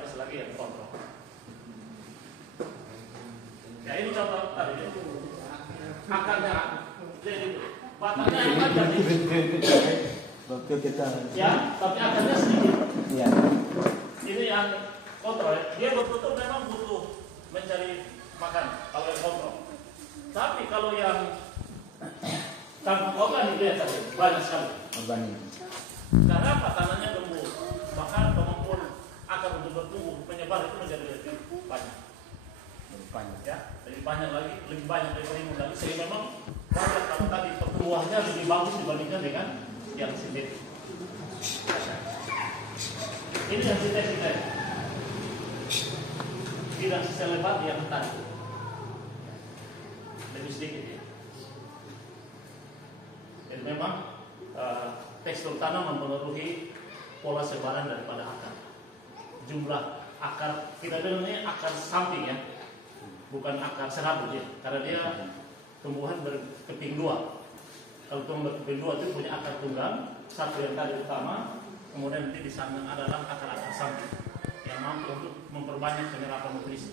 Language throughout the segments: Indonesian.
atas lagi yang kontrol. Ya ini contoh tadi. Akarnya, jadi batangnya hebat jadi. Waktu kita. Ya, tapi akarnya sedikit. Ya. Ini yang kontrol. Dia betul-betul memang butuh mencari makan kalau yang kontrol. Tapi kalau yang tanpa organik dia tadi banyak sekali. Organik. Karena apa? Tanahnya gembur, maka kemampuan akar untuk bertumbuh menyebar itu menjadi lebih banyak. Lebih banyak. Ya, lebih banyak lagi, lebih banyak dari kelimun lagi. Sehingga memang banyak kalau tadi pertumbuhannya lebih bagus dibandingkan dengan yang sintetik. Ini yang sintetik tadi. Tidak selebat yang tadi. Lebih sedikit ya. Jadi memang tekstur tanah mempengaruhi pola sebaran daripada akar. Jumlah akar kita bilangnya akar samping ya, bukan akar serabut ya, karena dia tumbuhan berkeping dua. Kalau tumbuhan berkeping dua itu punya akar tunggal, satu yang tadi utama, kemudian nanti di sana adalah akar-akar samping yang mampu untuk memperbanyak penyerapan nutrisi.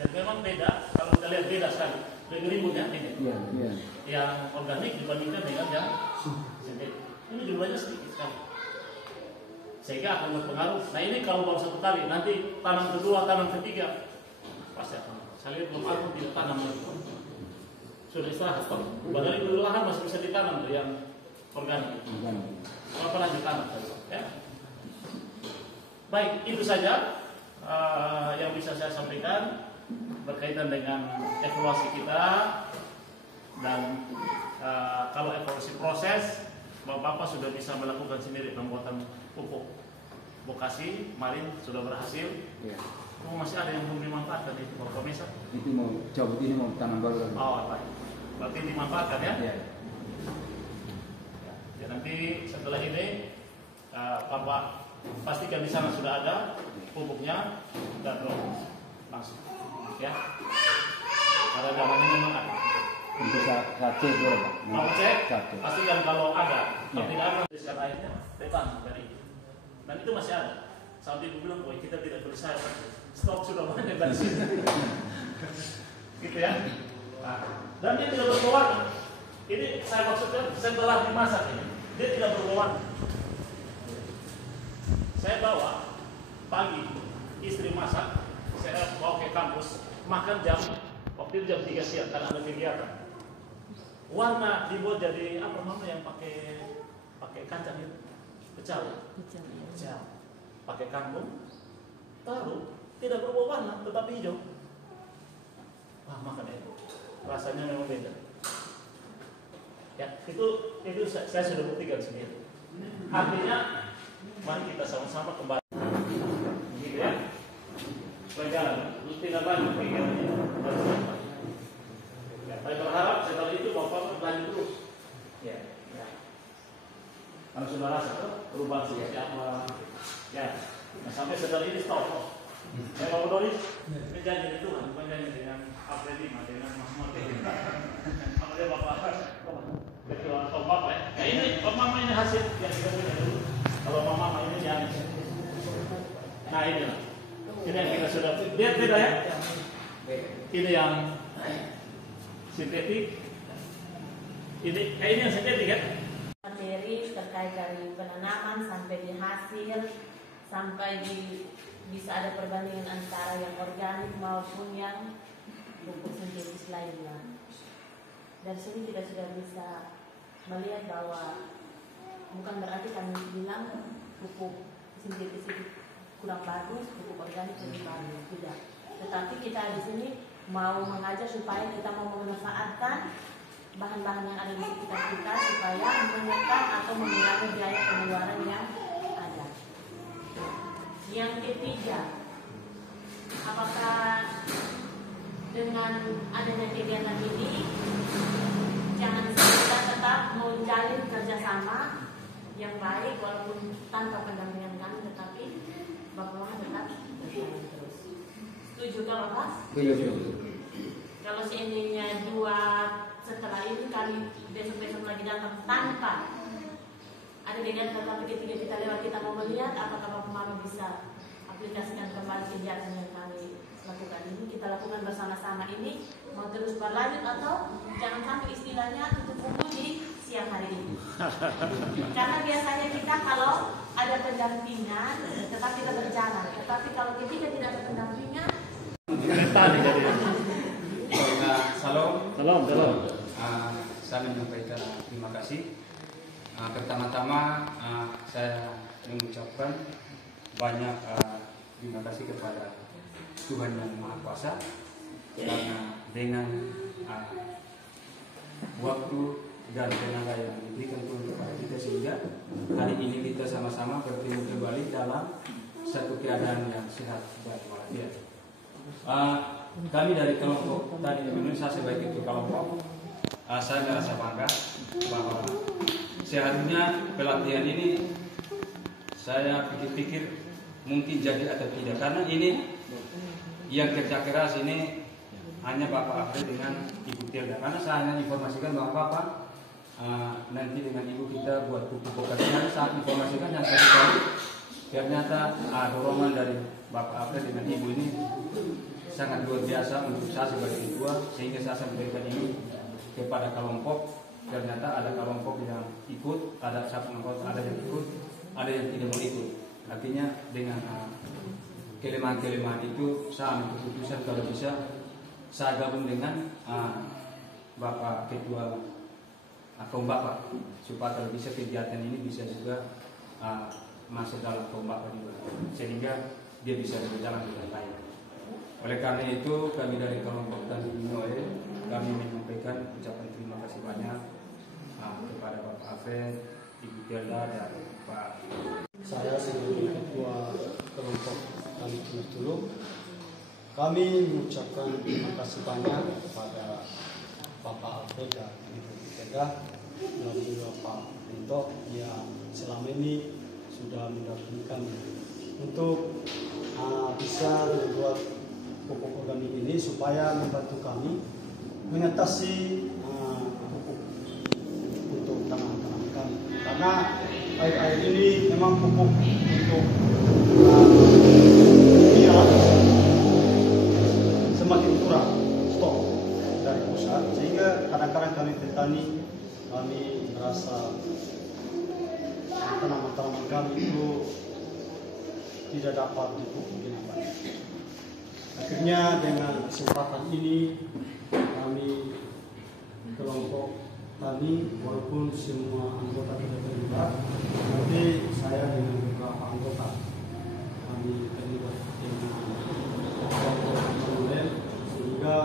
Jadi memang beda, kalau kita lihat beda sekali. Lebih rimbun ya ini. Iya, iya. Yang organik dibandingkan dengan yang sintetik. Ini jumlahnya sedikit sekali. Sehingga akan berpengaruh. Nah ini kalau baru satu kali, nanti tanam kedua, tanam ketiga, pasti akan. Saya lihat belum aku tidak tanam lagi. Sudah istirahat. Padahal itu lahan masih bisa ditanam tuh yang organik. Apa lagi tanam? Ya. Baik, itu saja yang bisa saya sampaikan berkaitan dengan evaluasi kita. Dan kalau evaluasi proses, Bapak-bapak sudah bisa melakukan sendiri pembuatan pupuk Bokasi, Marin sudah berhasil. Ya. Oh, masih ada yang belum dimanfaatkan itu Bapak Mesa? Itu mau cabut ini mau tanam baru lagi. Oh, baik. Berarti dimanfaatkan ya? Ya. Ya, nanti setelah ini Bapak pastikan di sana sudah ada pupuknya dan langsung. Ya. Karena dananya memang ada. Untuk saat cek berapa? Mau cek? Satu. Pastikan kalau ada. Kalau Ya. tidak ada, tuliskan airnya, depan dari itu. Dan itu masih ada. Sampai ibu bilang, boy kita tidak beli sayur. Stok sudah banyak dari sini. Gitu ya. Nah, dan dia tidak berwarna. Ini saya maksudkan setelah dimasak ini, dia tidak berwarna. Saya bawa pagi, istri masak, saya bawa ke kampus, makan waktu itu jam 3 siang karena ada kegiatan. Warna dibuat jadi apa namanya yang pakai kacang itu, pecel. Pakai kangkung, taruh, tidak berubah warna, tetapi hijau. Wah, makan itu, rasanya memang beda. Ya, itu saya sudah buktikan sendiri. Artinya, mari kita sama-sama kembali. Gitu ya. Berjalan, tidak banyak pikirannya. Saya berharap setelah itu Bapak lanjut terus. Ya. Kalau sudah rasa perubahan seperti apa? Ya. Nah, sampai setelah ini stop. Saya Bapak Doris, ini janji dengan Tuhan, bukan janji dengan Apredi, dengan Muhammad. Kalau dia Bapak, ketua atau Bapak ya. Nah, ini Mama ini hasil yang kita punya dulu. Kalau Mama ini jangan. Nah ini lah. Ini yang kita sudah lihat beda ya. Ini yang sintetik. Ini yang sintetik kan? Materi terkait dari penanaman sampai di hasil, sampai bisa ada perbandingan antara yang organik maupun yang pupuk sintetis lainnya. Dari sini kita sudah bisa melihat bahwa bukan berarti kami bilang pupuk sintetis itu kurang bagus, pupuk organik lebih bagus, tidak. Tetapi kita di sini mau mengajak supaya kita mau memanfaatkan bahan-bahan yang ada di sekitar kita supaya menekan atau mengurangi biaya pengeluaran yang ada. Yang ketiga, apakah dengan adanya kegiatan ini jangan kita tetap menjalin kerjasama yang baik walaupun tanpa pendampingan kami, tetapi bahwa tetap berjalan terus. Setuju kalau Mas? Setuju. Kalau seandainya setelah ini kami besok-besok lagi datang tanpa ada kegiatan, tetapi ketika kita lewat kita mau melihat apakah Bapak Mama bisa aplikasikan kembali kegiatan yang kami lakukan ini. Kita lakukan bersama-sama ini mau terus berlanjut atau jangan sampai istilahnya tutup buku di siang hari ini. Karena biasanya kita kalau ada pendampingan tetap kita berjalan, tetapi kalau ketika tidak ada pendampingan Salam. Salam. Saya menyampaikan terima kasih. Pertama-tama saya mengucapkan banyak terima kasih kepada Tuhan Yang Maha Kuasa karena dengan waktu dan tenaga yang diberikan Tuhan kepada kita sehingga hari ini kita sama-sama bertemu kembali dalam satu keadaan yang sehat dan walafiat. Kami dari kelompok tadi Indonesia sebagai ketua kelompok, saya merasa bangga bahwa seharusnya pelatihan ini saya pikir-pikir mungkin jadi atau tidak, karena ini yang kerja keras ini hanya Bapak Afri dengan Ibu Tilda, karena saya hanya informasikan bahwa Bapak nanti dengan Ibu kita buat buku pekerjaan. Saat informasikan yang satu kali ternyata dorongan dari Bapak Afri dengan Ibu ini sangat luar biasa untuk saya sebagai ketua, sehingga saya sampaikan ini kepada kelompok. Ternyata ada kelompok yang ikut, ada satu kelompok ada yang ikut, ada yang tidak mau ikut. Artinya dengan kelemahan-kelemahan itu saya ambil keputusan kalau bisa saya gabung dengan Bapak Ketua kaum Bapak, supaya kalau bisa kegiatan ini bisa juga masuk dalam kaum Bapak juga, sehingga dia bisa berjalan dengan baik. Oleh karena itu kami dari kelompok Tani Minoe kami menyampaikan ucapan terima kasih banyak kepada Bapak Afred, Ibu Tilda dan Pak. Saya sebagai ketua kelompok Tani Tulung, kami mengucapkan terima kasih banyak kepada Bapak Afred dan Ibu Tilda dan juga Pak Rinto yang selama ini sudah mendampingi kami untuk bisa membuat pupuk organik ini supaya membantu kami mengatasi pupuk untuk tanaman-tanaman kami. Karena air ini memang pupuk untuk semakin kurang stok dari pusat, sehingga kadang-kadang kami petani kami merasa tanaman-tanaman kami itu tidak dapat dipupuk dengan baik. Akhirnya dengan kesempatan ini kami kelompok tani, walaupun semua anggota tidak terlibat, tapi saya dengan beberapa anggota kami terlibat dengan kelompok Manuel, sehingga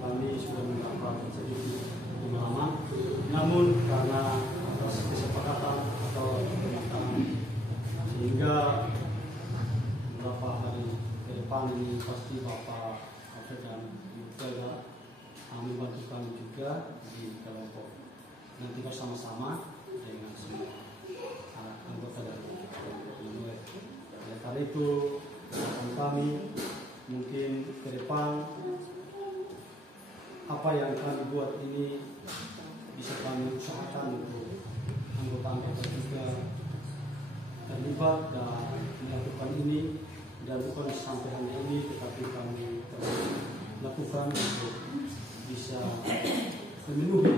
kami sudah mendapat sedikit pengalaman. Namun karena atas kesepakatan atau pematangan, sehingga beberapa hari ke depan ini pasti Bapak Afred dan Ibu Tilda membantu kami juga di kelompok nanti bersama-sama dengan semua anggota dari kelompok ini. Oleh karena itu kami mungkin ke depan apa yang kami buat ini bisa kami usahakan untuk anggota-anggota juga terlibat dan melakukan ini, dan bukan sampai hanya ini, tetapi kami terus lakukan untuk bisa memenuhi